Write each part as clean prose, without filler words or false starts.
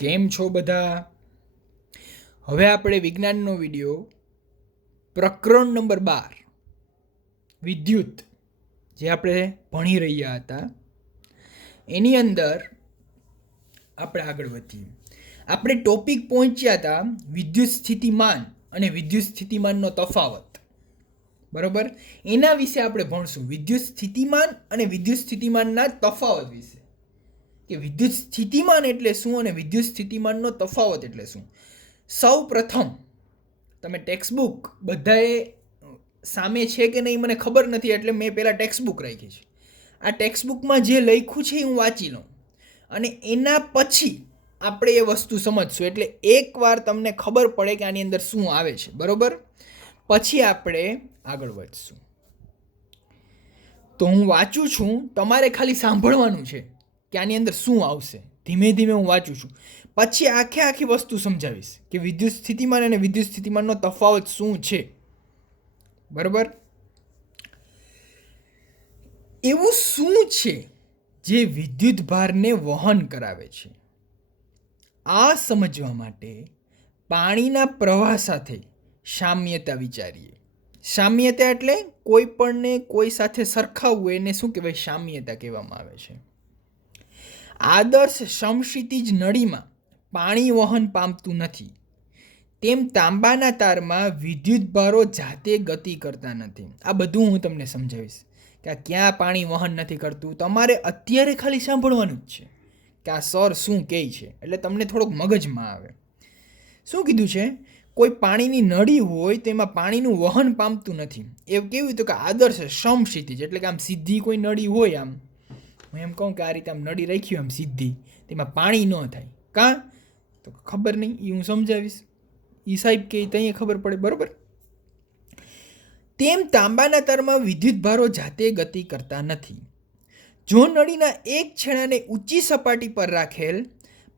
કેમ છો બધા? હવે આપણે વિજ્ઞાનનો વિડિયો પ્રકરણ નંબર 12 વિદ્યુત જે આપણે ભણી રહ્યા હતા એની અંદર આપણે આગળ વધીએ. આપણે ટોપિક પહોંચ્યા હતા વિદ્યુત સ્થિતિમાન અને વિદ્યુત સ્થિતિમાનનો તફાવત. બરોબર, એના વિશે આપણે ભણશું. વિદ્યુત સ્થિતિમાન અને વિદ્યુત સ્થિતિમાનના તફાવત વિશે, કે વિદ્યુત સ્થિતિમાન એટલે શું અને વિદ્યુત સ્થિતિમાનનો તફાવત એટલે શું. સૌ પ્રથમ તમે ટેક્સ્ટબુક બધાએ સામે છે કે નહીં મને ખબર નથી, એટલે મેં પહેલાં ટેક્સ્ટબુક રાખી છે. આ ટેક્સ્ટબુકમાં જે લખ્યું છે એ હું વાંચી લઉં અને એના પછી આપણે એ વસ્તુ સમજશું. એટલે એકવાર તમને ખબર પડે કે આની અંદર શું આવે છે, બરોબર, પછી આપણે આગળ વધશું. તો હું વાંચું છું, તમારે ખાલી સાંભળવાનું છે કે આની અંદર શું આવશે. ધીમે ધીમે હું વાંચું છું, પછી આખી વસ્તુ સમજાવીશ કે વિદ્યુત સ્થિતિમાન અને વિદ્યુત સ્થિતિમાનનો તફાવત શું છે. બરાબર, એવું શું છે જે વિદ્યુત ભારને વહન કરાવે છે? આ સમજવા માટે પાણીના પ્રવાહ સાથે સામ્યતા વિચારીએ. સામ્યતા એટલે કોઈ પણને કોઈ સાથે સરખાવવું, એને શું કહેવાય? સામ્યતા કહેવામાં આવે છે. આદર્શ સમક્ષિતિજ નળીમાં પાણી વહન પામતું નથી, તેમ તાંબાના તારમાં વિદ્યુત ભારો જાતે ગતિ કરતા નથી. આ બધું હું તમને સમજાવીશ કે આ ક્યાં પાણી વહન નથી કરતું. તમારે અત્યારે ખાલી સાંભળવાનું જ છે કે આ સર શું કહે છે, એટલે તમને થોડોક મગજમાં આવે. શું કીધું છે? કોઈ પાણીની નળી હોય તો એમાં પાણીનું વહન પામતું નથી. એ કેવું તો કે આદર્શ સમક્ષિતિજ એટલે કે આમ સીધી કોઈ નળી હોય, આમ હું એમ કહું કે આ રીતે આમ નળી રાખી આમ સીધી, તેમાં પાણી ન થાય. કાં તો ખબર નહીં, એ હું સમજાવીશ. એ સાહેબ કે ત્યાં ખબર પડે. બરોબર, તેમ તાંબાના તારમાં વિદ્યુત ભારો જાતે ગતિ કરતા નથી. જો નળીના એક છેડાને ઊંચી સપાટી પર રાખેલ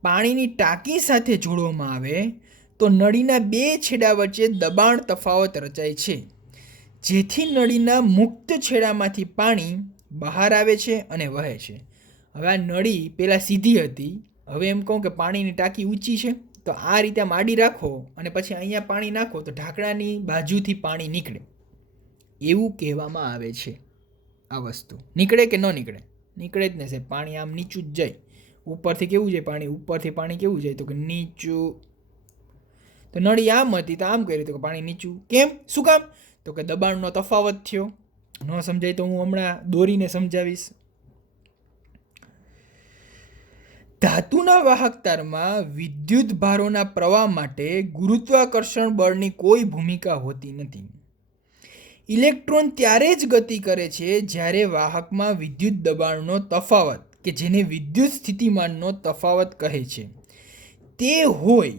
પાણીની ટાંકી સાથે જોડવામાં આવે તો નળીના બે છેડા વચ્ચે દબાણ તફાવત રચાય છે, જેથી નળીના મુક્ત છેડામાંથી પાણી બહાર આવે છે અને વહે છે. હવે આ નળી પહેલાં સીધી હતી, હવે એમ કહું કે પાણીની ટાંકી ઊંચી છે, તો આ રીતે આમ આડી રાખો અને પછી અહીંયા પાણી નાખો તો ઢાંકણાની બાજુથી પાણી નીકળે, એવું કહેવામાં આવે છે. આ વસ્તુ નીકળે કે ન નીકળે? નીકળે જ ને સાહેબ. પાણી આમ નીચું જ જાય. ઉપરથી કેવું જાય પાણી? ઉપરથી પાણી કેવું જાય? તો કે નીચું. તો નળી આમ હતી તો આમ કરી તો કે પાણી નીચું. કેમ? શું કામ? તો કે દબાણનો તફાવત થયો. ન સમજાય તો હું હમણાં દોરીને સમજાવીશ. ધાતુના વાહક તારમાં વિદ્યુત ભારોના પ્રવાહ માટે ગુરુત્વાકર્ષણ બળની કોઈ ભૂમિકા હોતી નથી. ઇલેક્ટ્રોન ત્યારે જ ગતિ કરે છે જ્યારે વાહકમાં વિદ્યુત દબાણનો તફાવત, કે જેને વિદ્યુત સ્થિતિમાનનો તફાવત કહે છે, તે હોય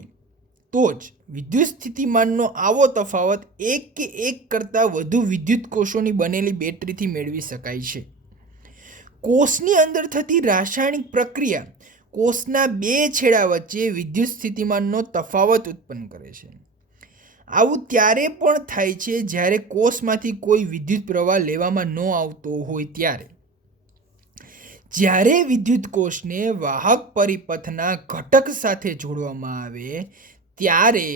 તો જ વિદ્યુત સ્થિતિમાનનો આવો તફાવત એક કે એક કરતાં વધુ વિદ્યુત કોષોની બનેલી બેટરીથી મેળવી શકાય છે. કોષની અંદર થતી રાસાયણિક પ્રક્રિયા કોષના બે છેડા વચ્ચે વિદ્યુત સ્થિતિમાનનો તફાવત ઉત્પન્ન કરે છે. આવું ત્યારે પણ થાય છે જ્યારે કોષમાંથી કોઈ વિદ્યુત પ્રવાહ લેવામાં ન આવતો હોય ત્યારે. જ્યારે વિદ્યુત કોષને વાહક પરિપથના ઘટક સાથે જોડવામાં આવે ત્યારે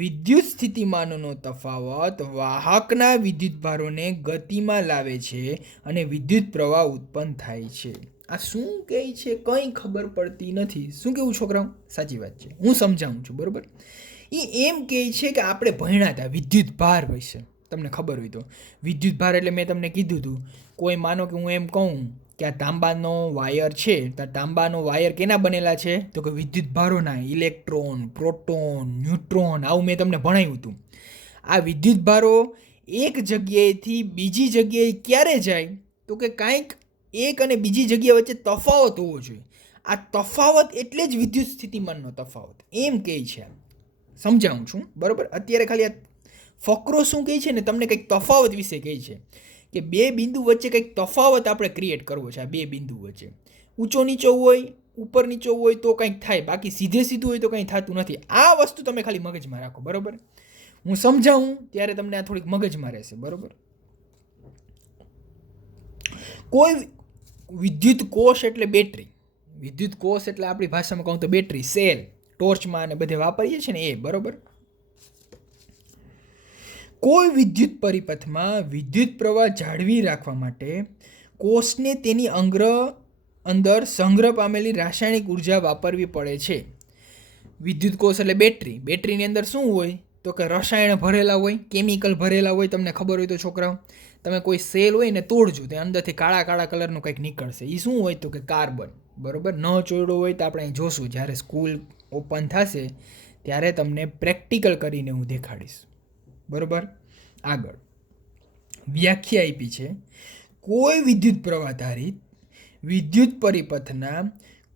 વિદ્યુત સ્થિતિમાનનો તફાવત વાહકના વિદ્યુત ભારોને ગતિમાં લાવે છે અને વિદ્યુત પ્રવાહ ઉત્પન્ન થાય છે. આ શું કહે છે કંઈ ખબર પડતી નથી. શું કેવું છોકરાઓ? સાચી વાત છે, હું સમજાવું છું. બરાબર, એ એમ કહે છે કે આપણે ભણ્યા હતા વિદ્યુત ભાર વિશે. તમને ખબર હોય તો વિદ્યુત ભાર એટલે મેં તમને કીધું હતું, કોઈ માનો કે હું એમ કહું કે આ તાંબાનો વાયર છે, તો તાંબાનો વાયર કેના બનેલા છે? તો કે વિદ્યુત ભારોના. ઇલેક્ટ્રોન, પ્રોટોન, ન્યુટ્રોન, આવું મેં તમને ભણાવ્યું હતું. આ વિદ્યુત ભારો એક જગ્યાએથી બીજી જગ્યાએ ક્યારે જાય? તો કે કાંઈક એક અને બીજી જગ્યા વચ્ચે તફાવત હોવો જોઈએ. આ તફાવત એટલે જ વિદ્યુત સ્થિતિમાનનો તફાવત, એમ કહે છે. સમજાવું છું. બરાબર, અત્યારે ખાલી આ ફકરો શું કહે છે ને, તમને કંઈક તફાવત વિશે કહે છે કે બે બિંદુ વચ્ચે કંઈક તફાવત આપણે ક્રિએટ કરવો છે. આ બે બિંદુ વચ્ચે ઊંચો નીચો હોય, ઉપર નીચો હોય તો કંઈક થાય, બાકી સીધે સીધું હોય તો કંઈ થતું નથી. આ વસ્તુ તમે ખાલી મગજમાં રાખો. બરાબર, હું સમજાવું ત્યારે તમને આ થોડીક મગજમાં રહેશે. બરાબર, કોઈ વિદ્યુત કોષ એટલે બેટરી. વિદ્યુત કોષ એટલે આપણી ભાષામાં કહું તો બેટરી, સેલ, ટોર્ચમાં અને બધે વાપરીએ છીએ ને એ, બરોબર. કોઈ વિદ્યુત પરિપથમાં વિદ્યુત પ્રવાહ જાળવી રાખવા માટે કોષને તેની અંદર સંગ્રહ પામેલી રાસાયણિક ઉર્જા વાપરવી પડે છે. વિદ્યુત કોષ એટલે બેટરી. બેટરીની અંદર શું હોય તો કે રસાયણ ભરેલા હોય, કેમિકલ ભરેલા હોય. તમને ખબર હોય તો છોકરાઓ, તમે કોઈ સેલ હોય ને તોડજો, તે અંદરથી કાળા કાળા કલરનું કંઈક નીકળશે. એ શું હોય તો કે કાર્બન, બરોબર. ન ચોયડો હોય તો આપણે જોશું, જ્યારે સ્કૂલ ઓપન થશે ત્યારે તમને પ્રેક્ટિકલ કરીને હું દેખાડીશ, બરોબર. આગળ વ્યાખ્યા આપી છે, કોઈ વિદ્યુત પ્રવાહ ધારિત વિદ્યુત પરિપથના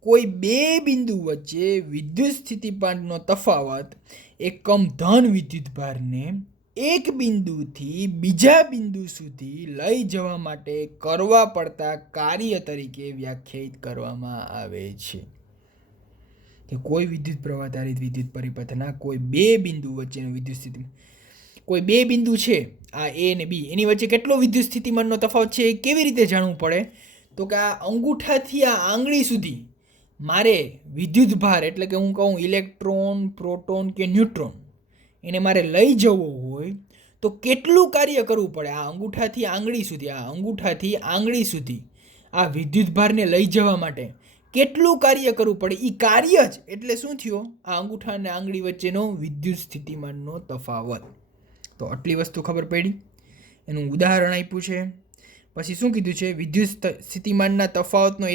કોઈ બે બિંદુ વચ્ચે વિદ્યુત સ્થિતિમાનનો તફાવત એકમ ધન વિદ્યુતભારને એક બિંદુથી બીજા બિંદુ સુધી લઈ જવા માટે કરવા પડતા કાર્ય તરીકે વ્યાખ્યાયિત કરવામાં આવે છે. કે કોઈ વિદ્યુત પ્રવાહ ધારિત વિદ્યુત પરિપથના કોઈ બે બિંદુ વચ્ચેનો વિદ્યુત સ્થિતિ, કોઈ બે બિંદુ છે આ એ અને બી, એની વચ્ચે કેટલો વિદ્યુત સ્થિતિમાનનો તફાવત છે એ કેવી રીતે જાણવું પડે તો કે આ અંગૂઠાથી આ આંગળી સુધી મારે વિદ્યુત ભાર એટલે કે હું કહું ઇલેક્ટ્રોન, પ્રોટોન કે ન્યુટ્રોન, એને મારે લઈ જવો હોય તો કેટલું કાર્ય કરવું પડે આ અંગૂઠાથી આંગળી સુધી, આ અંગૂઠાથી આંગળી સુધી આ વિદ્યુત ભારને લઈ જવા માટે કેટલું કાર્ય કરવું પડે. એ કાર્ય જ એટલે શું થયો, આ અંગૂઠા અને આંગળી વચ્ચેનો વિદ્યુત સ્થિતિમાનનો તફાવત. તો આટલી વસ્તુ ખબર પડી. એનું ઉદાહરણ આપ્યું છે. પછી શું કીધું છે, વિદ્યુત સ્થિતિમાનના તફાવતનો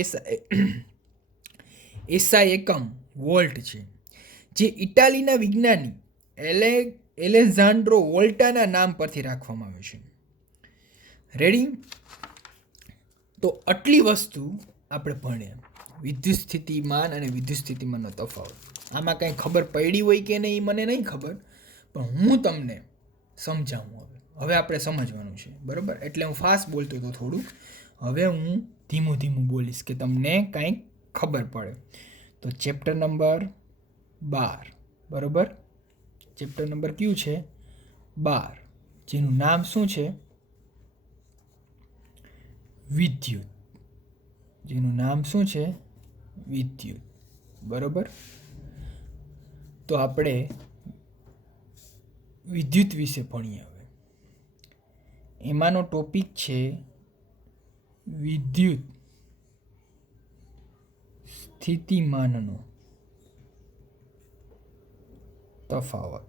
એસઆઈ એકમ વોલ્ટ છે, જે ઇટાલીના વિજ્ઞાની એલેઝાન્ડ્રો વોલ્ટાના નામ પરથી રાખવામાં આવ્યું છે. રેડી. તો આટલી વસ્તુ આપણે ભણ્યા, વિદ્યુત સ્થિતિમાન અને વિદ્યુત સ્થિતિમાનનો તફાવત. આમાં કંઈ ખબર પડી હોય કે નહીં મને નહીં ખબર, પણ હું તમને સમજાવું. હવે આપણે સમજવાનું છે, બરાબર. એટલે હું ફાસ્ટ બોલતો હતો થોડુંક, હવે હું ધીમું ધીમું બોલીશ કે તમને કાંઈક ખબર પડે. તો ચેપ્ટર નંબર 12, બરાબર. ચેપ્ટર નંબર કયું છે 12, જેનું નામ શું છે વિદ્યુત. જેનું નામ શું છે વિદ્યુત, બરાબર. તો આપણે વિદ્યુત વિશે ભણીએ. હવે એમાંનો ટોપિક છે વિદ્યુત સ્થિતિમાનનો તફાવત.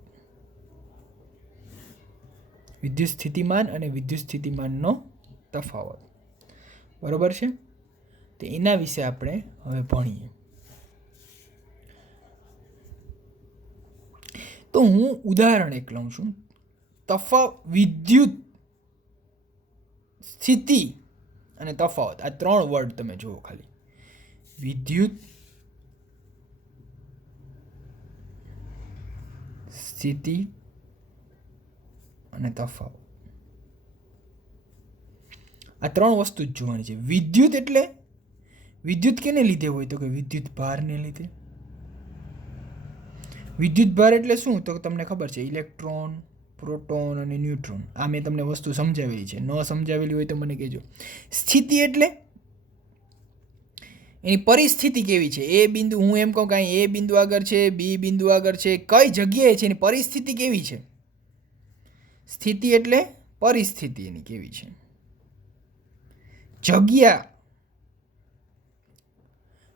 વિદ્યુત સ્થિતિમાન અને વિદ્યુત સ્થિતિમાનનો તફાવત, બરોબર છે. તો એના વિશે આપણે હવે ભણીએ. તો હું ઉદાહરણ એક લઉં છું. વિદ્યુત સ્થિતિ અને તફાવત, આ ત્રણ વર્ડ તમે જુઓ ખાલી. વિદ્યુત સ્થિતિ અને તફાવત, આ ત્રણ વસ્તુ જ જોવાની છે. વિદ્યુત એટલે વિદ્યુત કેને લીધે હોય તો કે વિદ્યુત ભારને લીધે. વિદ્યુત ભાર એટલે શું તો તમને ખબર છે, ઇલેક્ટ્રોન, પ્રોટોન અને ન્યુટ્રોન. આ મેં તમને વસ્તુ સમજાવેલી છે, ન સમજાવેલી હોય તો મને કહેજો. સ્થિતિ એટલે એની પરિસ્થિતિ કેવી છે. એ બિંદુ, હું એમ કહું કે એ બિંદુ આગળ છે, બી બિંદુ આગળ છે, કઈ જગ્યાએ છે, એની પરિસ્થિતિ કેવી છે. સ્થિતિ એટલે પરિસ્થિતિ એની કેવી છે. જગ્યા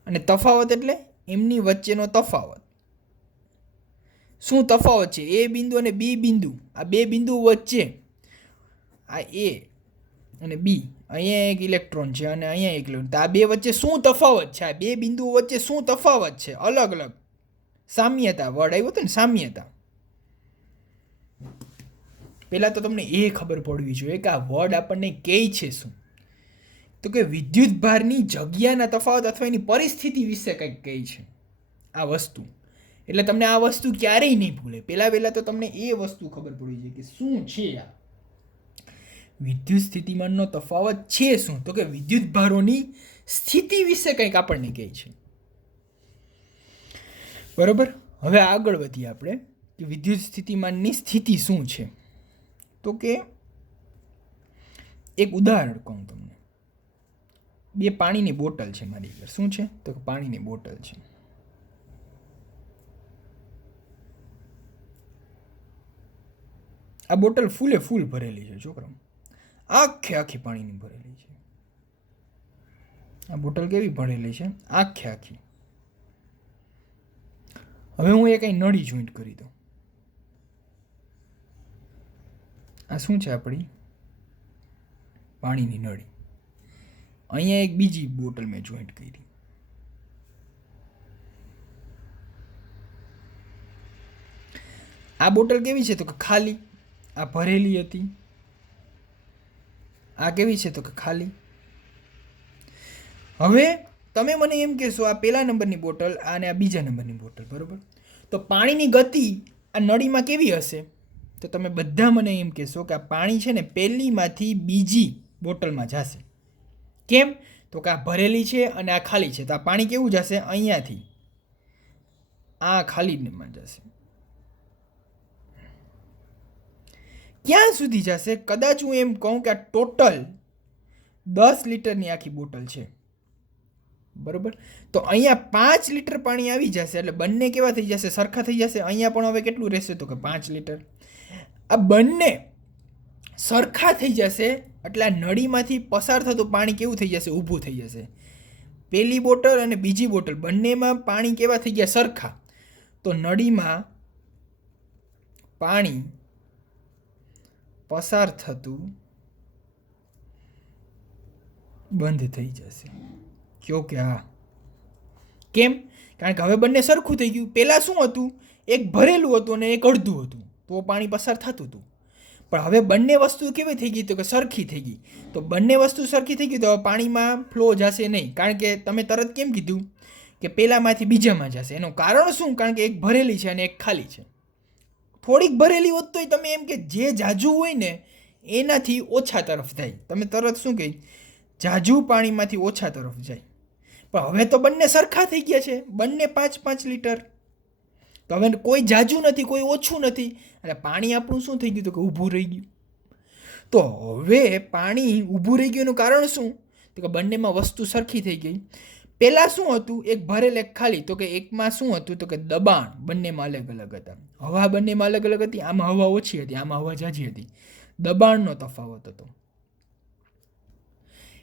અને તફાવત એટલે એમની વચ્ચેનો તફાવત. શું તફાવત છે એ બિંદુ અને બી બિંદુ, આ બે બિંદુ વચ્ચે, આ એ અને બી, અહીંયા એક ઇલેક્ટ્રોન છે અને અહીંયા એક ઇલેક્ટ્રોન, તો આ બે વચ્ચે શું તફાવત છે, આ બે બિંદુઓ વચ્ચે શું તફાવત છે, અલગ અલગ. સામ્યતા વર્ડ આવ્યો હતો ને, સામ્યતા. પહેલા તો તમને એ ખબર પડવી જોઈએ કે આ વર્ડ આપણને કહે છે શું તો કે વિદ્યુત ભારની જગ્યાના તફાવત અથવા એની પરિસ્થિતિ વિશે કંઈક કહે છે આ વસ્તુ. એટલે તમને આ વસ્તુ ક્યારેય નહીં ભૂલે. પહેલા તો તમને એ વસ્તુ ખબર પડવી જોઈએ કે શું છે આ વિદ્યુત સ્થિતિમાનનો તફાવત છે શું તો કે વિદ્યુત ભારોની સ્થિતિ વિશે કંઈક આપણને કહે છે, બરોબર. હવે આગળ વધીએ આપણે કે વિદ્યુત સ્થિતિમાનની સ્થિતિ શું છે. તો કે એક ઉદાહરણ કહું તમને. બે પાણીની બોટલ છે મારી આગળ. શું છે? તો પાણીની બોટલ છે. આ બોટલ ફૂલે ફૂલ ભરેલી છે છોકરા, આખે આખી પાણીની ભરેલી છે. આ બોટલ કેવી ભરેલી છે? આખે આખી. હવે હું એ કંઈ નળી જોઈન્ટ કરી દઉં. આ શું છે? આપણી પાણીની નળી. અહીંયા એક બીજી બોટલ મેં જોઈન્ટ કરી. આ બોટલ કેવી છે? તો કે ખાલી. આ ભરેલી હતી. આ કેવી છે? તો કે ખાલી. હવે તમે મને એમ કહેશો આ પહેલા નંબરની બોટલ અને આ બીજા નંબરની બોટલ, બરોબર? તો પાણીની ગતિ આ નળીમાં કેવી હશે? તો તમે બધા મને એમ કહેશો કે આ પાણી છે ને પહેલીમાંથી બીજી બોટલમાં જશે. કેમ? તો કે આ ભરેલી છે અને આ ખાલી છે, તો આ પાણી કેવું જશે? અહીંયાથી આ ખાલીમાં જશે. ક્યાં સુધી જશે? કદાચ હું એમ કહું કે આ ટોટલ 10 લીટરની આખી બોટલ છે, બરોબર? તો અહીંયા 5 લીટર પાણી આવી જશે, એટલે બંને કેવા થઈ જશે? સરખા થઈ જશે. અહીંયા પણ હવે કેટલું રહેશે? તો કે 5 લીટર. આ બંને સરખા થઈ જશે એટલે આ નળીમાંથી પસાર થતું પાણી કેવું થઈ જશે? ઊભું થઈ જશે. પહેલી બોટલ અને બીજી બોટલ બંનેમાં પાણી કેવા થઈ ગયા? સરખા. તો નળીમાં પાણી પસાર થતું બંધ થઈ જશે. કયો કે હા. કેમ? કારણ કે હવે બંને સરખું થઈ ગયું. પહેલાં શું હતું? એક ભરેલું હતું અને એક અડધું હતું, તો પાણી પસાર થતું હતું. પણ હવે બંને વસ્તુ કેવી થઈ ગઈ? તો કે સરખી થઈ ગઈ. તો બંને વસ્તુ સરખી થઈ ગઈ તો પાણીમાં ફ્લો જશે નહીં. કારણ કે તમે તરત કેમ કીધું કે પહેલામાંથી બીજામાં જશે? એનું કારણ શું? કારણ કે એક ભરેલી છે અને એક ખાલી છે. થોડીક ભરેલી હોત તોય તમે એમ કે જે જાજુ હોય ને એનાથી ઓછા તરફ જાય. તમે તરત શું કહી? જાજુ પાણીમાંથી ઓછા તરફ જાય. પણ હવે તો બંને સરખા થઈ ગયા છે, બંને 5-5 લીટર. તો હવે કોઈ જાજુ નથી, કોઈ ઓછું નથી, એટલે પાણી આપણું શું થઈ ગયું? તો કે ઊભું રહી ગયું. તો હવે પાણી ઊભું રહી ગયું એનું કારણ શું? તો કે બંનેમાં વસ્તુ સરખી થઈ ગઈ. પહેલાં શું હતું? એક ભરેલ એક ખાલી. તો કે એકમાં શું હતું? તો કે દબાણ બંનેમાં અલગ અલગ હતા. હવા બંનેમાં અલગ અલગ હતી. આમાં હવા ઓછી હતી, આમાં હવા ઝાઝી હતી. દબાણનો તફાવત હતો.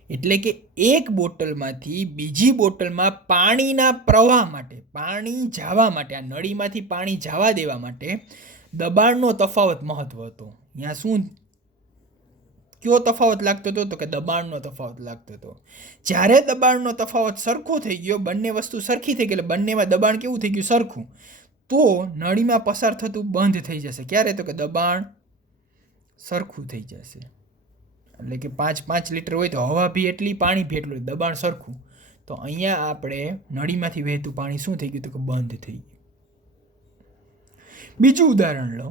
એટલે કે એક બોટલમાંથી બીજી બોટલમાં પાણીના પ્રવાહ માટે, પાણી જવા માટે, આ નળીમાંથી પાણી જવા દેવા માટે દબાણનો તફાવત મહત્વ હતો. અહીંયા શું કયો તફાવત લાગતો હતો? તો કે દબાણનો તફાવત લાગતો હતો. જ્યારે દબાણનો તફાવત સરખો થઈ ગયો, બંને વસ્તુ સરખી થઈ ગઈ, એટલે બંનેમાં દબાણ કેવું થઈ ગયું? સરખું. તો નળીમાં પસાર થતું બંધ થઈ જશે. ક્યારે? તો કે દબાણ સરખું થઈ જશે. એટલે કે 5-5 લીટર હોય તો હવા ભી એટલી, પાણી ભી એટલું, દબાણ સરખું. તો અહીંયા આપણે નળીમાંથી વહેતું પાણી શું થઈ ગયું? તો કે બંધ થઈ ગયું. બીજું ઉદાહરણ લો.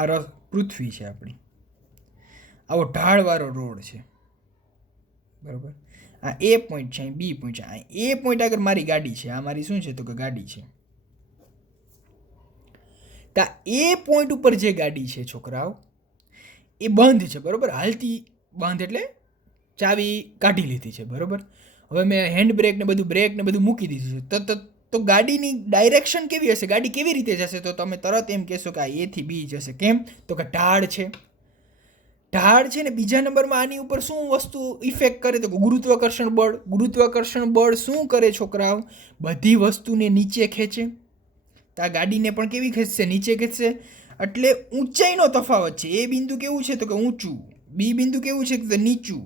આ પૃથ્વી છે આપણી, આવો ઢાળવાળો રોડ છે, બરાબર? આ એ પોઈન્ટ છે, બી પોઈન્ટ છે. આ એ પોઈન્ટ આગળ મારી ગાડી છે. આ મારી શું છે? તો કે ગાડી છે. તો એ પોઈન્ટ ઉપર જે ગાડી છે છોકરાઓ, એ બંધ છે, બરાબર? હાલતી બંધ એટલે ચાવી કાઢી લીધી છે, બરાબર? હવે મેં હેન્ડ બ્રેક ને બધું, બ્રેક ને બધું મૂકી દીધું છે. તો ગાડીની ડાયરેક્શન કેવી હશે? ગાડી કેવી રીતે જશે? તો તમે તરત એમ કહેશો કે આ એ થી બી જશે. કેમ? તો કે ઢાળ છે. ઢાળ છે ને બીજા નંબરમાં આની ઉપર શું વસ્તુ ઇફેક્ટ કરે? તો ગુરુત્વાકર્ષણ બળ. ગુરુત્વાકર્ષણ બળ શું કરે છોકરાઓ? બધી વસ્તુને નીચે ખેંચે. તો આ ગાડીને પણ કેવી ખેંચશે? નીચે ખેંચશે. એટલે ઊંચાઈનો તફાવત છે. એ બિંદુ કેવું છે? તો કે ઊંચું. બી બિંદુ કેવું છે? તો નીચું.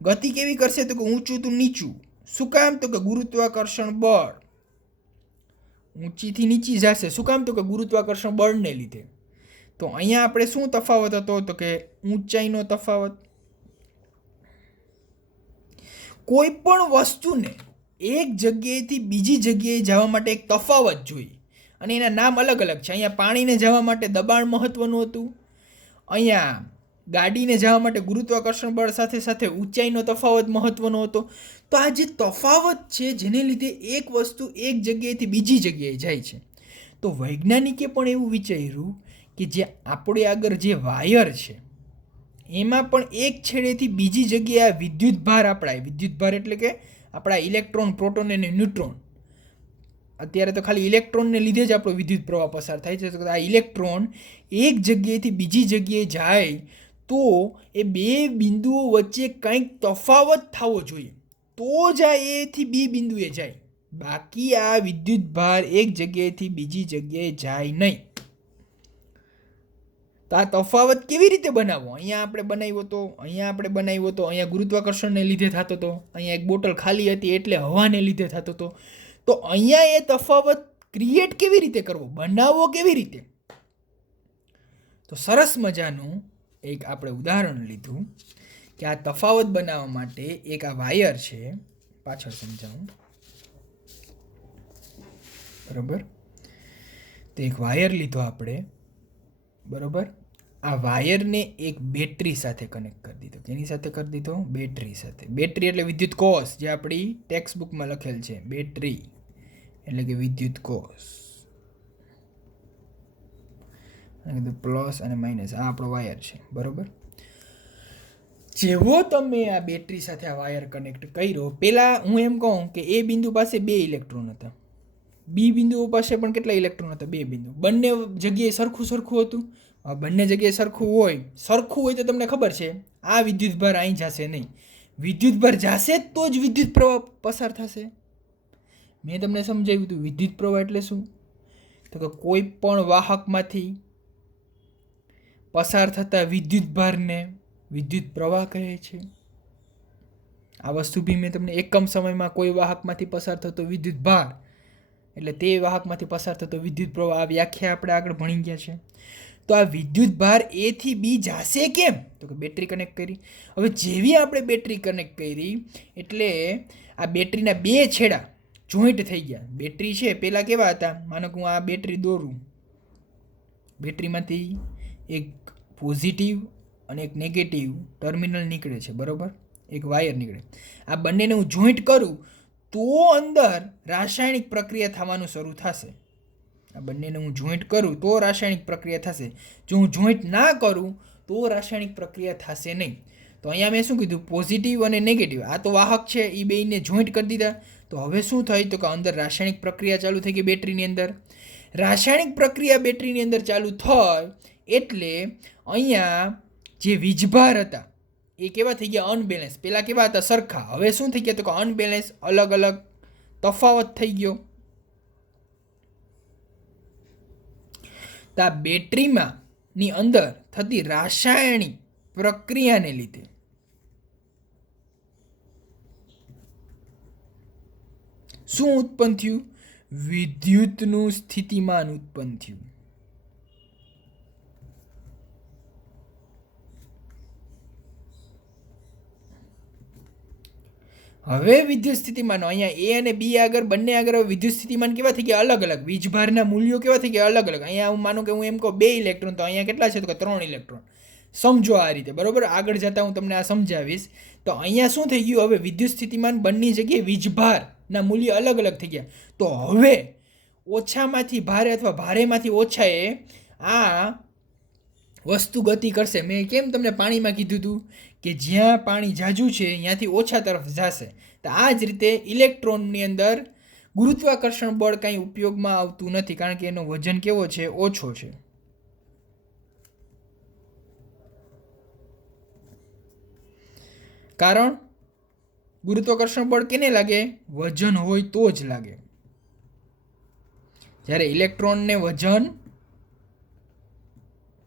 ગતિ કેવી કરશે? તો કે ઊંચું તો નીચું. શું કામ? તો કે ગુરુત્વાકર્ષણ બળ. ઊંચીથી નીચી જશે. શું કામ? તો કે ગુરુત્વાકર્ષણ બળને લીધે. તો અહીંયા આપણે શું તફાવત હતો? તો કે ઊંચાઈનો તફાવત. કોઈ પણ વસ્તુને એક જગ્યાએથી બીજી જગ્યાએ જવા માટે એક તફાવત જોઈએ અને એના નામ અલગ અલગ છે. અહીંયા પાણીને જવા માટે દબાણ મહત્વનું હતું. અહીંયા ગાડીને જવા માટે ગુરુત્વાકર્ષણ બળ સાથે સાથે ઊંચાઈનો તફાવત મહત્વનો હતો. તો આ જે તફાવત છે જેને લીધે એક વસ્તુ એક જગ્યાએથી બીજી જગ્યાએ જાય છે, તો વૈજ્ઞાનિકે પણ એવું વિચાર્યું કે જે આપણે આગળ જે વાયર છે એમાં પણ એક છેડેથી બીજી જગ્યાએ વિદ્યુતભાર આપણાય. વિદ્યુતભાર એટલે કે આપણા ઇલેક્ટ્રોન, પ્રોટોન અને ન્યુટ્રોન. અત્યારે તો ખાલી ઇલેક્ટ્રોનને લીધે જ આપણો વિદ્યુત પ્રવાહ પસાર થાય છે. તો આ ઇલેક્ટ્રોન એક જગ્યાએથી બીજી જગ્યાએ જાય તો એ બે બિંદુઓ વચ્ચે કંઈક તફાવત થવો જોઈએ, તો જ આ એથી બી બિંદુએ જાય. બાકી આ વિદ્યુતભાર એક જગ્યાએથી બીજી જગ્યાએ જાય નહીં. તો આ તફાવત કેવી રીતે બનાવવો? અહીંયા આપણે બનાવ્યો તો અહીંયા ગુરુત્વાકર્ષણને લીધે થતો હતો. અહીંયા એક બોટલ ખાલી હતી એટલે હવાને લીધે થતો હતો. તો અહીંયા એ તફાવત ક્રિએટ કેવી રીતે કરવો, બનાવવો કેવી રીતે? તો સરસ મજાનું એક આપણે ઉદાહરણ લીધું કે આ તફાવત બનાવવા માટે એક આ વાયર છે, પાછળ સમજાવું. બરોબર, તો એક વાયર લીધો આપણે. બરોબર, આ વાયરને એક બેટરી સાથે કનેક્ટ કરી દીધો. કેની સાથે કરી દીધો? બેટરી સાથે. બેટરી એટલે વિદ્યુત કોષ, જે આપણી ટેક્સ્ટ બુકમાં લખેલ છે. બેટરી એટલે કે વિદ્યુત કોષ. પ્લસ અને માઇનસ, આ આપણો વાયર છે. બરોબર, જેવો તમે આ બેટરી સાથે આ વાયર કનેક્ટ કર્યો, પેલા હું એમ કહું કે એ બિંદુ પાસે 2 ઇલેક્ટ્રોન હતા, બી બિંદુઓ પાસે પણ કેટલા ઇલેક્ટ્રોન હતા? 2 બિંદુ. બંને જગ્યાએ સરખું હતું. બંને જગ્યાએ સરખું હોય તો તમને ખબર છે આ વિદ્યુતભાર અહીં જશે નહીં. વિદ્યુતભાર જશે તો જ વિદ્યુત પ્રવાહ પસાર થશે. મેં તમને સમજાવ્યું હતું વિદ્યુત પ્રવાહ એટલે શું. તો કે કોઈ પણ વાહકમાંથી પસાર થતા વિદ્યુતભારને વિદ્યુત પ્રવાહ કહે છે. આ વસ્તુ બી મેં તમને એકમ સમયમાં કોઈ વાહકમાંથી પસાર થતો વિદ્યુતભાર એટલે તે વાહકમાંથી પસાર થતો વિદ્યુત પ્રવાહ, આ વ્યાખ્યા આપણે આગળ ભણી ગયા છે. તો આ વિદ્યુતભાર એ થી બી જાશે કેમ? તો કે બેટરી કનેક્ટ કરી. હવે જેવી આપણે બેટરી કનેક્ટ કરી એટલે આ બેટરીના 2 છેડા જોઈન્ટ થઈ ગયા. બેટરી છે પહેલાં કેવા હતા? માનો કે હું આ બેટરી દોરું, બેટરીમાંથી એક પોઝિટિવ અને એક નેગેટિવ ટર્મિનલ નીકળે છે. બરાબર, એક વાયર નીકળે. આ બંનેને હું જોઈન્ટ કરું તો અંદર રાસાયણિક પ્રક્રિયા થવાનું શરૂ થશે. આ બંનેને હું જોઈન્ટ કરું તો રાસાયણિક પ્રક્રિયા થશે. જો હું જોઈન્ટ ના કરું તો રાસાયણિક પ્રક્રિયા થશે નહીં. તો અહીંયા મેં શું કીધું? પોઝિટિવ અને નેગેટિવ. આ તો વાહક છે, એ બેયને જોઈન્ટ કરી દીધા. તો હવે શું થયું? તો કે અંદર રાસાયણિક પ્રક્રિયા ચાલુ થઈ ગઈ બેટરીની અંદર. રાસાયણિક પ્રક્રિયા બેટરીની અંદર ચાલુ થઈ એટલે અહીંયા જે વીજભાર હતા એ કેવા થઈ ગયા? અનબેલેન્સ. પહેલાં કેવા હતા? સરખા. હવે શું થઈ ગયા? તો કે અનબેલેન્સ, અલગ અલગ તફાવત થઈ ગયો. તો આ બેટરીમાં ની અંદર થતી રાસાયણિક પ્રક્રિયાને લીધે શું ઉત્પન્ન થયું? વિદ્યુતનું સ્થિતિમાન ઉત્પન્ન થયું. હવે વિદ્યુત સ્થિતિમાન અહીંયા એ અને બી આગળ, બંને આગળ વિદ્યુત સ્થિતિમાન કેવા થઈ ગયા? અલગ અલગ. વીજભારના મૂલ્યો કેવા થઈ ગયા? અલગ અલગ. અહીંયા હું માનું કે હું એમ કહું 2 ઇલેક્ટ્રોન, તો અહીંયા કેટલા છે? તો કે 3 ઇલેક્ટ્રોન. સમજો આ રીતે. બરોબર, આગળ જતા હું તમને આ સમજાવીશ. તો અહીંયા શું થઈ ગયું? હવે વિદ્યુત સ્થિતિમાન બંને જગ્યાએ વીજભારના મૂલ્ય અલગ અલગ થઈ ગયા. તો હવે ઓછામાંથી ભારે અથવા ભારેમાંથી ઓછાએ આ વસ્તુ ગતિ કરશે. મેં કેમ તમને પાણીમાં કીધું હતું કે જ્યાં પાણી ઝાઝું છે ત્યાંથી ઓછા તરફ જશે. તો આ જ રીતે ઇલેક્ટ્રોનની અંદર ગુરુત્વાકર્ષણ બળ કાંઈ ઉપયોગમાં આવતું નથી, કારણ કે એનો વજન કેવો છે? ઓછો છે. કારણ ગુરુત્વાકર્ષણ બળ કેને લાગે? વજન હોય તો જ લાગે. જ્યારે ઇલેક્ટ્રોનને વજન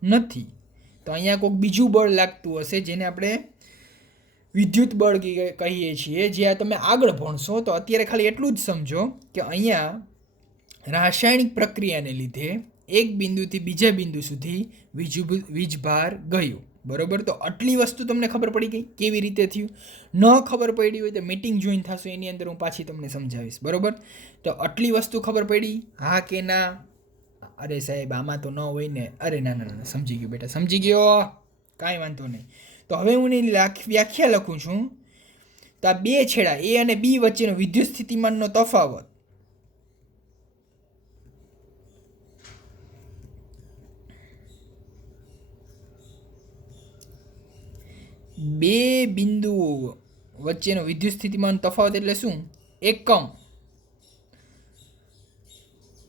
નથી તો અહીંયા કોઈક બીજું બળ લાગતું હશે, જેને આપણે વિદ્યુત બળ કહીએ છીએ, જે આ તમે આગળ ભણશો. તો અત્યારે ખાલી એટલું જ સમજો કે અહીંયા રાસાયણિક પ્રક્રિયાને લીધે એક બિંદુથી બીજા બિંદુ સુધી વીજભાર ગયું. બરોબર, તો આટલી વસ્તુ તમને ખબર પડી ગઈ કેવી રીતે થયું. ન ખબર પડી હોય તો મીટિંગ જોઈન થશે, એની અંદર હું પાછી તમને સમજાવીશ. બરોબર, તો આટલી વસ્તુ ખબર પડી? હા કે ના? અરે સાહેબ આમાં તો ન હોય ને. અરે ના ના ના, સમજી ગયો બેટા, સમજી ગયો, કાંઈ વાંધો નહીં. તો હવે હું એની વ્યાખ્યા લખું છું. તો આ 2 છેડા એ અને બી વચ્ચેનો વિદ્યુત સ્થિતિમાનનો તફાવત બે બિંદુઓ વચ્ચેનો વિદ્યુત સ્થિતિમાન તફાવત એટલે શું? એકમ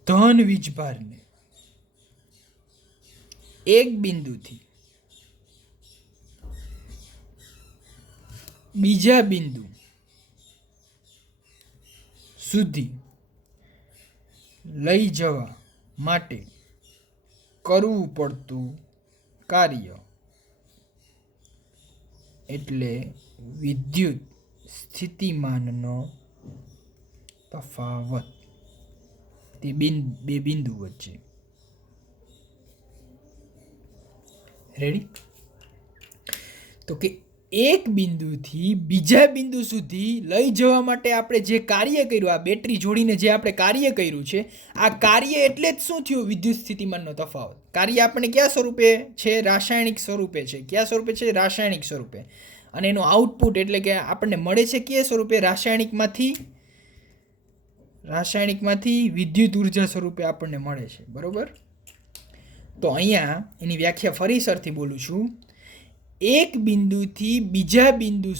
ધન વીજભારને એક બિંદુથી બીજા બિંદુ સુધી લઈ જવા માટે કરવું પડતું કાર્ય એટલે વિદ્યુત સ્થિતિમાનનો તફાવત તે બે બિંદુ વચ્ચે. રેડી? તો કે એક બિંદુથી બીજા બિંદુ સુધી લઈ જવા માટે આપણે જે કાર્ય કર્યું, આ બેટરી જોડીને જે આપણે કાર્ય કર્યું છે, આ કાર્ય એટલે જ શું થયું? વિદ્યુત સ્થિતિમાનનો તફાવત. કાર્ય આપણે કયા સ્વરૂપે છે? રાસાયણિક સ્વરૂપે છે. કયા સ્વરૂપે છે? રાસાયણિક સ્વરૂપે. અને એનું આઉટપુટ એટલે કે આપણને મળે છે કયા સ્વરૂપે? રાસાયણિકમાંથી વિદ્યુત ઉર્જા સ્વરૂપે આપણને મળે છે. બરોબર? તો અહીંયા એની વ્યાખ્યા ફરી સરથી બોલું છું. એક બિંદુથી બીજા બિંદુ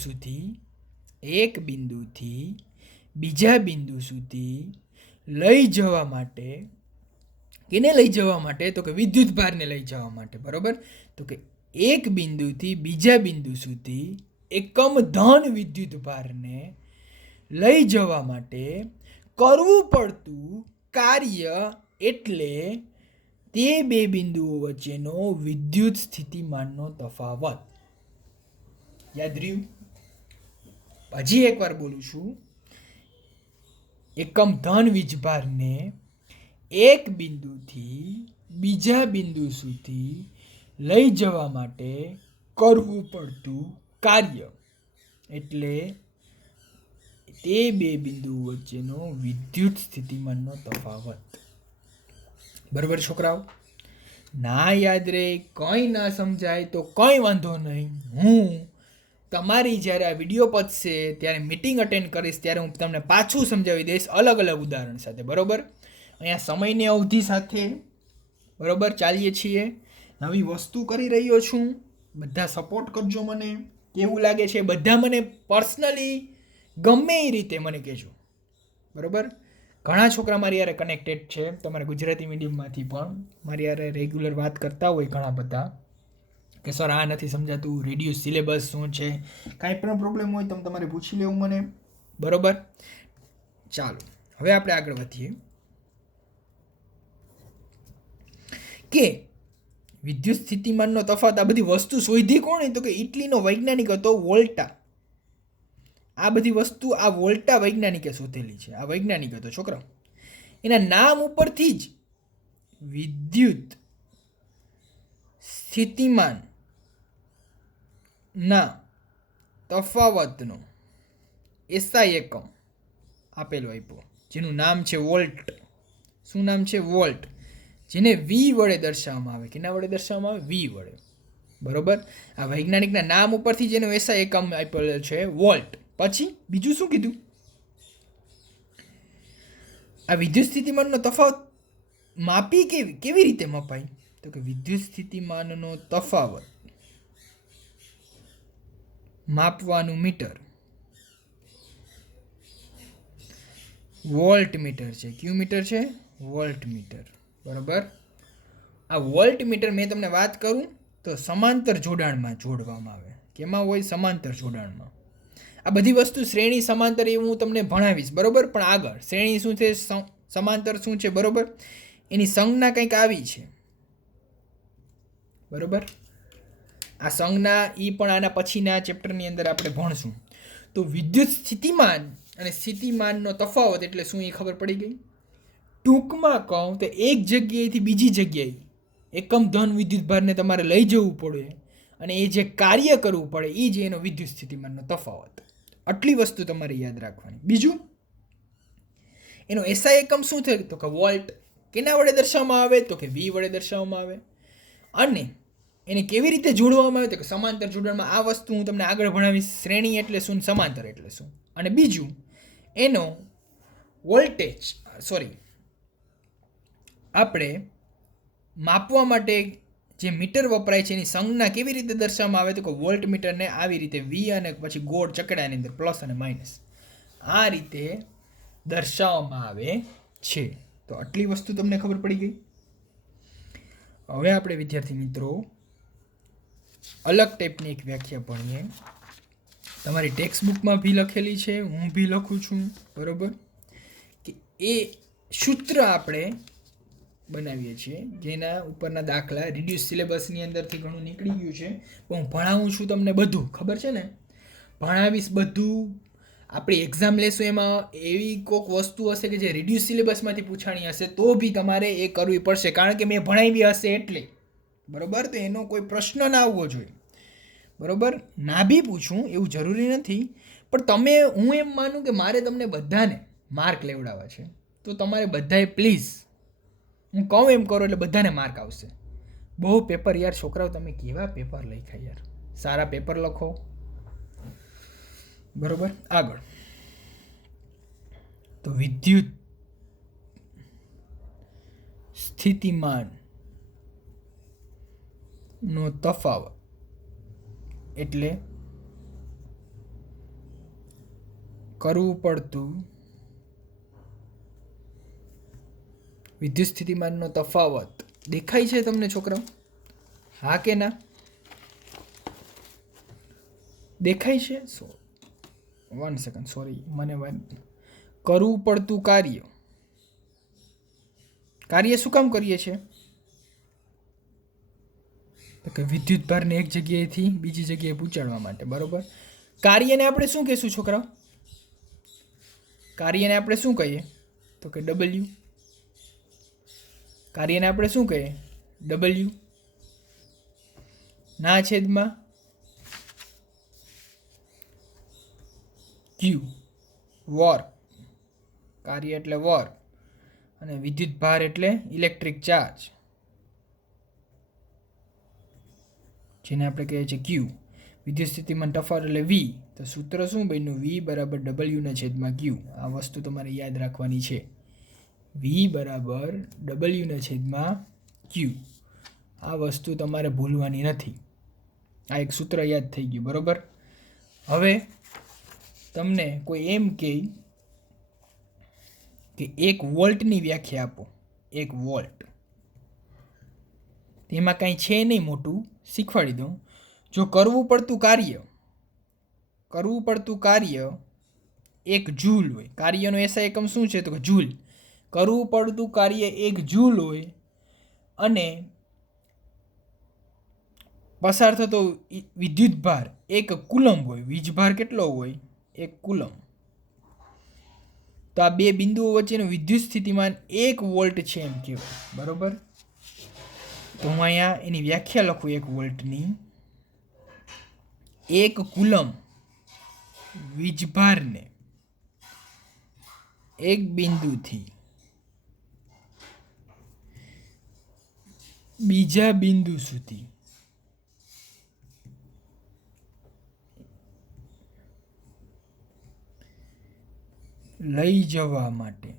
સુધી લઈ જવા માટે, કેને લઈ જવા માટે? તો કે વિદ્યુત ભારને લઈ જવા માટે. બરોબર? તો કે એક બિંદુથી બીજા બિંદુ સુધી એકમ ધન વિદ્યુત ભારને લઈ જવા માટે કરવું પડતું કાર્ય એટલે તે બે બિંદુઓ વચ્ચેનો વિદ્યુત સ્થિતિમાનનો તફાવત. યાદ રહ્યું? હજી એકવાર બોલું છું. એકમ ધન વીજભારને એક બિંદુથી બીજા બિંદુ સુધી લઈ જવા માટે કરવું પડતું કાર્ય એટલે તે બે બિંદુઓ વચ્ચેનો વિદ્યુત સ્થિતિમાનનો તફાવત. બરાબર છોકરાઓ? ના યાદ રહે, કંઈ ના સમજાય તો કંઈ વાંધો નહીં. હું તમારી જ્યારે આ વિડીયો પતશે ત્યારે મીટિંગ અટેન્ડ કરીશ, ત્યારે હું તમને પાછું સમજાવી દઈશ અલગ અલગ ઉદાહરણ સાથે. બરાબર? અહીંયા સમયની અવધિ સાથે બરાબર ચાલીએ છીએ. નવી વસ્તુ કરી રહ્યો છું. બધા સપોર્ટ કરજો મને. કેવું લાગે છે બધા મને પર્સનલી ગમે એ રીતે મને કહેજો. બરાબર? ઘણા છોકરા મારી યારે કનેક્ટેડ છે. તમારે ગુજરાતી મીડિયમમાંથી પણ મારી યારે રેગ્યુલર વાત કરતા હોય ઘણા બધા કે સર આ નથી સમજાતું, રેડિયો સિલેબસ શું છે, કાંઈ પણ પ્રોબ્લેમ હોય તો તમારે પૂછી લેવું મને. બરાબર? ચાલો હવે આપણે આગળ વધીએ કે વિદ્યુત સ્થિતિમાનનો તફાવત. આ બધી વસ્તુ શોધી કોણે? તો કે ઇટલીનો વૈજ્ઞાનિક હતો વોલ્ટા. આ બધી વસ્તુ આ વોલ્ટા વૈજ્ઞાનિકે શોધેલી છે. આ વૈજ્ઞાનિક હતો છોકરા. એના નામ ઉપરથી જ વિદ્યુત સ્થિતિમાન ના તફાવતનો એસઆઈ એકમ આપેલો આપ્યો, જેનું નામ છે વોલ્ટ. શું નામ છે? વોલ્ટ. જેને વી વડે દર્શાવવામાં આવે. કેના વડે દર્શાવવામાં આવે? વી વડે. બરોબર? આ વૈજ્ઞાનિકના નામ ઉપરથી જેનો એસઆઈ એકમ આપેલો છે વોલ્ટ. પછી બીજું શું કીધું? આ વિદ્યુત સ્થિતિમાનનો તફાવત માપી કેવી રીતે મપાય? તો કે વિદ્યુત સ્થિતિમાનનો તફાવત માપવાનું મીટર વોલ્ટ મીટર છે. કયું મીટર છે? Volt meter. બરાબર? આ વોલ્ટ મીટર મેં તમને વાત કરું તો સમાંતર જોડાણમાં જોડવામાં આવે. કેમાં હોય? સમાંતર જોડાણમાં. આ બધી વસ્તુ શ્રેણી સમાંતર એવું હું તમને ભણાવીશ. બરોબર? પણ આગળ શ્રેણી શું છે, સમાંતર શું છે, બરોબર, એની સંજ્ઞા કંઈક આવી છે. બરોબર? આ સંજ્ઞા એ પણ આના પછીના ચેપ્ટરની અંદર આપણે ભણશું. તો વિદ્યુત સ્થિતિમાન અને સ્થિતિમાનનો તફાવત એટલે શું એ ખબર પડી ગઈ. ટૂંકમાં કહું તો એક જગ્યાએથી બીજી જગ્યાએ એકમ ધન વિદ્યુત ભારને તમારે લઈ જવું પડે અને એ જે કાર્ય કરવું પડે એ જ એનો વિદ્યુત સ્થિતિમાનનો તફાવત. આટલી વસ્તુ તમારે યાદ રાખવાની. બીજું એનો એસઆઈ એકમ શું થાય? તો કે વોલ્ટ. કેના વડે દર્શાવવામાં આવે? તો કે વી વડે દર્શાવવામાં આવે. અને એને કેવી રીતે જોડવામાં આવે? તો કે સમાંતર જોડાણમાં. આ વસ્તુ હું તમને આગળ ભણાવીશ. શ્રેણી એટલે શું, સમાંતર એટલે શું. અને બીજું એનો વોલ્ટેજ આપણે માપવા માટે જે મીટર વપરાય છે એની સંજ્ઞા કેવી રીતે દર્શાવવામાં આવે તો કે વોલ્ટ મીટરને આવી રીતે વી અને પછી ગોળ ચકડાની અંદર પ્લસ અને માઇનસ આ રીતે દર્શાવવામાં આવે છે. તો આટલી વસ્તુ તમને ખબર પડી ગઈ. હવે આપણે વિદ્યાર્થી મિત્રો અલગ ટાઈપની એક વ્યાખ્યા ભણીએ. તમારી ટેક્સ્ટ બુકમાં ભી લખેલી છે, હું ભી લખું છું, બરોબર, કે એ સૂત્ર આપણે બનાવીએ છીએ જેના ઉપરના દાખલા રિડ્યુસ સિલેબસની અંદરથી ઘણું નીકળી ગયું છે, પણ હું ભણાવું છું તમને બધું, ખબર છે ને, ભણાવીશ બધું. આપણી એક્ઝામ લેશું એમાં એવી કોઈક વસ્તુ હશે કે જે રિડ્યુસ સિલેબસમાંથી પૂછાણી હશે તો બી તમારે એ કરવી પડશે, કારણ કે મેં ભણાવી હશે એટલે, બરોબર. તો એનો કોઈ પ્રશ્ન ના આવવો જોઈએ, બરોબર. ના બી પૂછું એવું જરૂરી નથી, પણ હું એમ માનું કે મારે તમને બધાને માર્ક લેવડાવવા છે, તો તમારે બધાએ પ્લીઝ હું કહું એમ કરો એટલે બધાને માર્ક આવશે. બહુ પેપર યાર છોકરાઓ, તમે કેવા પેપર લખ્યા યાર, સારા પેપર લખો, બરોબર. આગળ તો વિદ્યુત સ્થિતિમાન નો તફાવત એટલે કરવું પડતું વિદ્યુત સ્થિતિમાનનો તફાવત. દેખાય છે તમને છોકરાઓ? હા કે ના? દેખાય છે? 1 સેકન્ડ, સોરી, મને કરવું પડતું કાર્ય શું કામ કરીએ છીએ? તો કે વિદ્યુત ભારને એક જગ્યાએથી બીજી જગ્યાએ પહોંચાડવા માટે, બરોબર. કાર્યને આપણે શું કહીશું છોકરાઓ? કાર્યને આપણે શું કહીએ તો કે ડબલ્યુ. કાર્યને આપણે શું કહીએ? ડબલ્યુ ના છેદમાં ક્યુ. વર્ક, કાર્ય એટલે વર્ક, અને વિદ્યુત ભાર એટલે ઇલેક્ટ્રિક ચાર્જ, જેને આપણે કહીએ છીએ ક્યુ. વિદ્યુત સ્થિતિમાન તફાવત એટલે વી. તો સૂત્ર શું બન્યું? વી બરાબર ડબલ્યુ ના છેદમાં ક્યુ. આ વસ્તુ તમારે યાદ રાખવાની છે. વી બરાબર ડબલ્યુ ના છેદમાં ક્યુ. આ વસ્તુ તમારે ભૂલવાની નથી. આ એક સૂત્ર યાદ થઈ ગયું, બરોબર. હવે તમને કોઈ એમ કહે કે 1 વોલ્ટની વ્યાખ્યા આપો. 1 વોલ્ટ, તેમાં કાંઈ છે નહીં મોટું, શીખવાડી દઉં. જો કરવું પડતું કાર્ય 1 જૂલ હોય, કાર્યનો એસઆઈ એકમ શું છે તો કે જૂલ. કરવું પડતું કાર્ય 1 જૂલ હોય અને પસાર થતો વિદ્યુત ભાર 1 કુલમ હોય. વીજભાર કેટલો હોય? 1 કુલમ. તો આ બે બિંદુઓ વચ્ચેનું વિદ્યુત સ્થિતિમાન 1 વોલ્ટ છે એમ કહેવાય, બરોબર. તો હું અહીંયા એની વ્યાખ્યા લખું 1 વોલ્ટની. 1 કુલમ વીજભારને એક બિંદુથી બીજા બિંદુ સુધી લઈ જવા માટે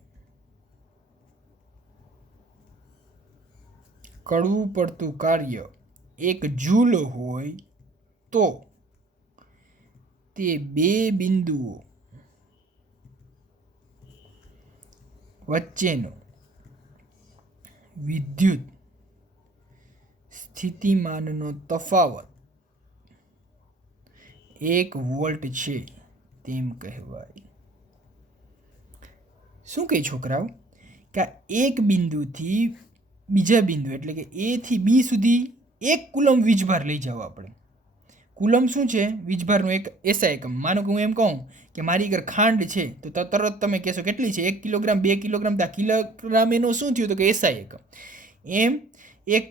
કરવું પડતું કાર્ય 1 જૂલ હોય તો તે બે બિંદુઓ વચ્ચેનો વિદ્યુત સ્થિતિમાનનો તફાવત 1 વોલ્ટ છે તેમ કહેવાય. શું કહે છોકરાઓ? કે એક બિંદુથી બીજા બિંદુ એટલે કે એ થી બી સુધી 1 કુલમ વીજભાર લઈ જાવ આપણે. કુલમ શું છે? વીજભારનું એક એસઆઈ એકમ. માનો કે હું એમ કહું કે મારી ઘર ખાંડ છે તો તરત તમે કહેશો કેટલી છે? 1 કિલોગ્રામ, 2 કિલોગ્રામ. તો કિલોગ્રામ એનું શું થયું તો કે એસઆઈ એકમ. એમ 1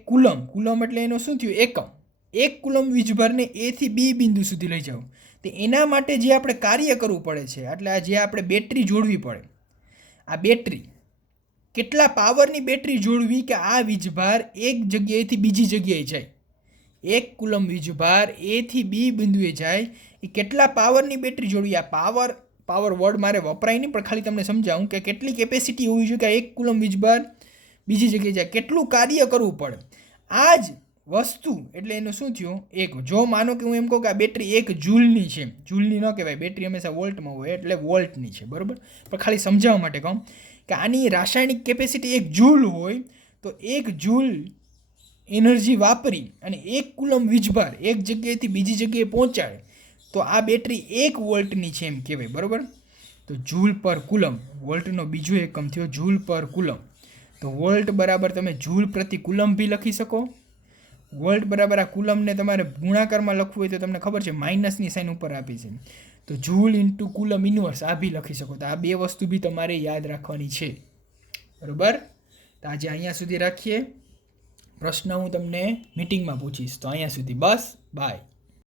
કુલમ એટલે એનું શું થયું? એકમ. 1 કુલમ વીજભારને એ થી બી બિંદુ સુધી લઈ જાઓ. તો એના માટે જે આપણે કાર્ય કરવું પડે છે, એટલે આ જે આપણે બેટરી જોડવી પડે, આ બેટરી કેટલા પાવરની બેટરી જોડવી કે આ વીજભાર એક જગ્યાએથી બીજી જગ્યાએ જાય. 1 કુલમ વીજભાર એ થી બી બિંદુએ જાય, એ કેટલા પાવરની બેટરી જોડવી. આ પાવર વર્ડ મારે વપરાય નહીં, પણ ખાલી તમને સમજાવું કે કેટલી કેપેસિટી હોવી જોઈએ કે 1 કુલમ વીજભાર બીજી જગ્યાએ જાય, કેટલું કાર્ય કરવું પડે. આ જ વસ્તુ એટલે એનું શું થયું એક. જો માનો કે હું એમ કહું કે આ બેટરી 1 જૂલની છે, જૂલની ન કહેવાય, બેટરી હંમેશા વોલ્ટમાં હોય એટલે વોલ્ટની છે, બરાબર. પણ ખાલી સમજાવવા માટે કહું કે આની રાસાયણિક કેપેસિટી 1 જૂલ હોય તો 1 જૂલ એનર્જી વાપરી અને 1 કુલમ વીજભાર એક જગ્યાએથી બીજી જગ્યાએ પહોંચાડે તો આ બેટરી 1 વોલ્ટની છે એમ કહેવાય, બરાબર. તો જૂલ પર કુલમ, વોલ્ટનો બીજો એકમ થયો જૂલ પર કુલમ. તો વોલ્ટ બરાબર તમે જૂલ પ્રતિ કુલમ બી લખી શકો. વોલ્ટ બરાબર આ કુલમને તમારે ગુણાકારમાં લખવું હોય તો તમને ખબર છે માઇનસની સાઇન ઉપર આપી છે, તો જૂલ ઇન્ટુ કુલમ ઇન્વર્સ આ બી લખી શકો. તો આ બે વસ્તુ બી તમારે યાદ રાખવાની છે, બરાબર. તો આજે અહીંયા સુધી રાખીએ. પ્રશ્ન હું તમને મીટિંગમાં પૂછીશ. તો અહીંયા સુધી બસ, બાય.